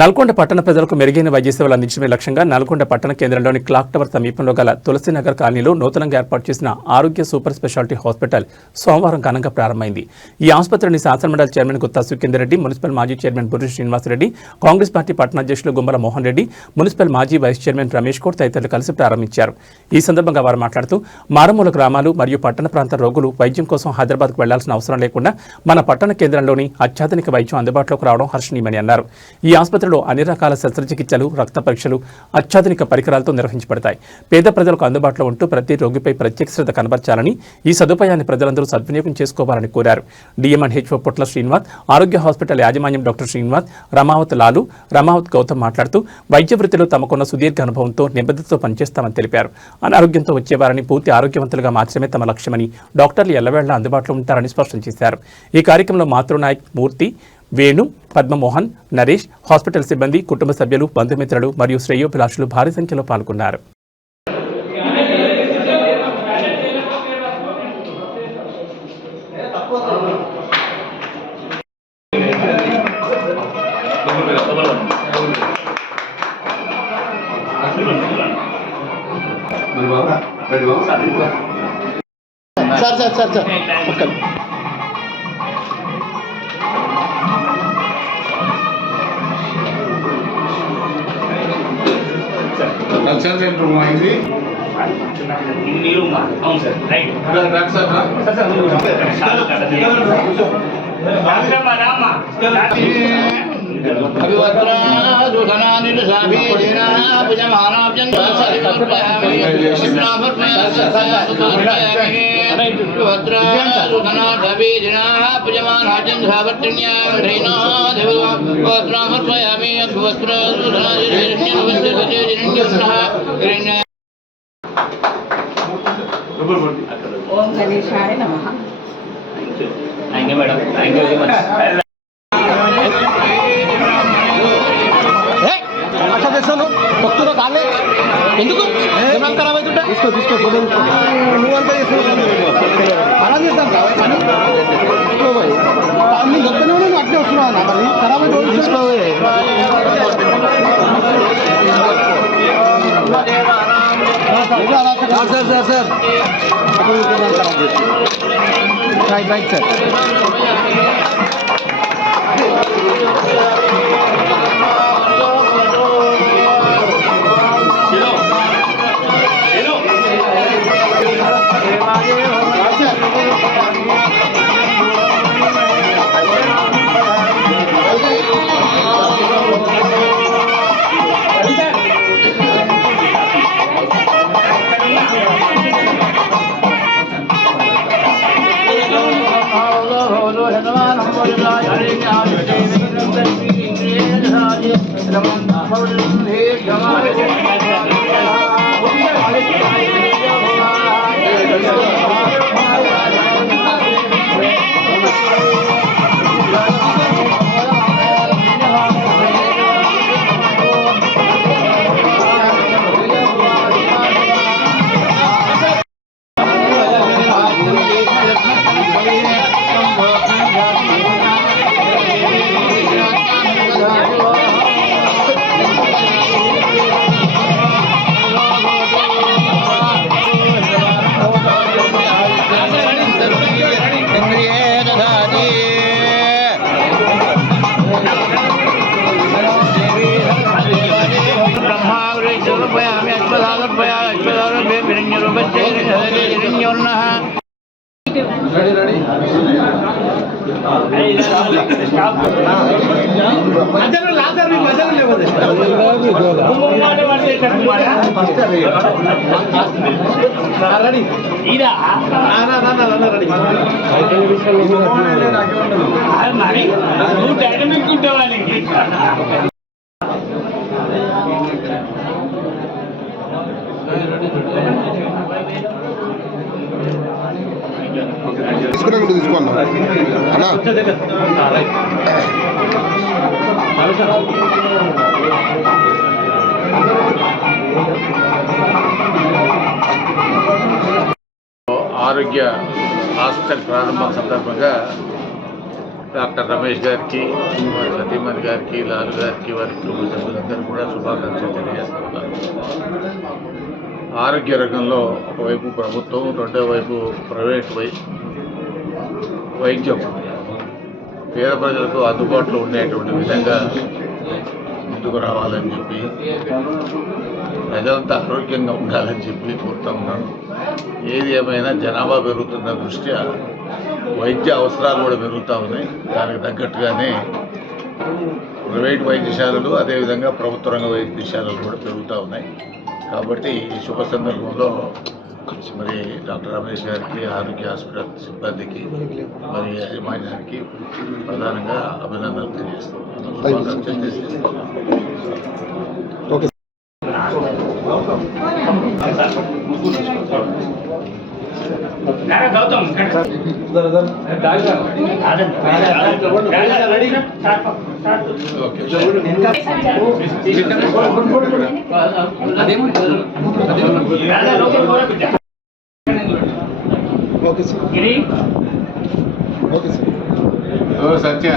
నల్గొండ పట్టణ ప్రజలకు మెరుగైన వైద్య సేవలు అందించడమే లక్ష్యంగా నల్గొండ పట్టణ కేంద్రంలోని క్లాక్ టవర్ సమీపంలో గల తులసినగర్ కాలనీలో నూతనంగా ఏర్పాటు చేసిన ఆరోగ్య సూపర్ స్పెషాలిటీ హాస్పిటల్ సోమవారం ఘనంగా ప్రారంభమైంది. ఈ ఆసుపత్రిని శాసనమండలి చైర్మన్ గుత్తా సుఖేందర్ రెడ్డి, మున్సిపల్ మాజీ చైర్మన్ బుర్రి శ్రీనివాసరెడ్డి, కాంగ్రెస్ పార్టీ పట్టణ అధ్యక్షులు గుమ్మల మోహన్ రెడ్డి, మున్సిపల్ మాజీ వైస్ చైర్మన్ రమేష్ కోట్ తదితరులు కలిసి ప్రారంభించారు. ఈ సందర్భంగా వారు మాట్లాడుతూ మారుమూల గ్రామాలు మరియు పట్టణ ప్రాంత రోగులు వైద్యం కోసం హైదరాబాద్కు వెళ్లాల్సిన అవసరం లేకుండా మన పట్టణ కేంద్రంలోని అత్యాధునిక వైద్యం అందుబాటులోకి రావడం హర్షణీయమని అన్నారు. ఈ ఆసుపత్రిలో అన్ని రకాల శస్త్రచికిత్సలు, రక్త పరీక్షలు అత్యాధునిక పరికరాలతో నిర్వహించబడతాయి. పేద ప్రజలకు అందుబాటులో ఉంటూ ప్రతి రోగిపై ప్రత్యేక శ్రద్ధ కనబర్చాలని, ఈ సదుపాయాన్ని ప్రజలందరూ సద్వినియోగం చేసుకోవాలని కోరారు. డిఎంఎన్హెచ్ఓ పొట్ల శ్రీనివాస్, ఆరోగ్య హాస్పిటల్ యాజమాన్యం డాక్టర్ శ్రీనివాస్, రమావత్ లాలు, రమావత్ గౌతమ్ మాట్లాడుతూ వైద్య వృత్తిలో తమకున్న సుదీర్ఘ అనుభవంతో నిబద్ధతతో పనిచేస్తామని తెలిపారు. అనారోగ్యంతో వచ్చేవారిని పూర్తి ఆరోగ్యవంతులుగా మార్చడమే తమ లక్ష్యమని, డాక్టర్లు ఎల్లవేళలా అందుబాటులో ఉంటారని స్పష్టం చేశారు. ఈ కార్యక్రమంలో మాతృనాయక్, మూర్తి, వేణు, పద్మమోహన్, నరేష్, హాస్పిటల్ సిబ్బంది, కుటుంబ సభ్యులు, బంధుమిత్రులు మరియు శ్రేయోభిలాషులు భారీ సంఖ్యలో పాల్గొన్నారు. కల్చర్ సెంటర్ అయింది. ఓం గణేశాయ నమః. Thank you madam, thank you very much. ఎందుకు ఖరాబ్ అవుతుంటా తీసుకో నువ్వంతా ఖరాబ్ చేస్తాను అన్ని చెప్తానే నువ్వు అట్లే వస్తున్నావు అన్న మళ్ళీ ఖరాబ్ అయితే తీసుకోవే. Sir right sir. తీసుకున్నా అన్నా ఆరోగ్య హాస్పిటల్ ప్రారంభం సందర్భంగా డాక్టర్ రమేష్ గారికి, వారి సతీమణి గారికి, లాలు గారికి, వారి కుటుంబ సభ్యులందరూ కూడా శుభాకాంక్షలు తెలియజేస్తున్నారు. ఆరోగ్య రంగంలో ఒకవైపు ప్రభుత్వం, రెండో వైపు ప్రైవేట్ వైద్యం పేద ప్రజలకు అందుబాటులో ఉండేటువంటి విధంగా ముందుకు రావాలని చెప్పి, ప్రజలంతా ఆరోగ్యంగా ఉండాలని చెప్పి కోరుతా ఉన్నాను. ఏది ఏమైనా జనాభా పెరుగుతున్న దృష్ట్యా వైద్య అవసరాలు కూడా పెరుగుతూ ఉన్నాయి. దానికి తగ్గట్టుగానే ప్రైవేట్ వైద్యశాలలు, అదేవిధంగా ప్రభుత్వ రంగ వైద్యశాలలు కూడా పెరుగుతూ ఉన్నాయి. కాబట్టి ఈ శుభ సందర్భంలో మరి డాక్టర్ రమేష్ గారికి, ఆరోగ్య హాస్పిటల్ సిబ్బందికి, మరి యాజమాన్యానికి ప్రధానంగా అభినందనలు తెలియజేస్తున్నాను. శుభాకాంక్షలు తెలియజేస్తున్నాను. Gautam okay sir. Okay sir. సత్య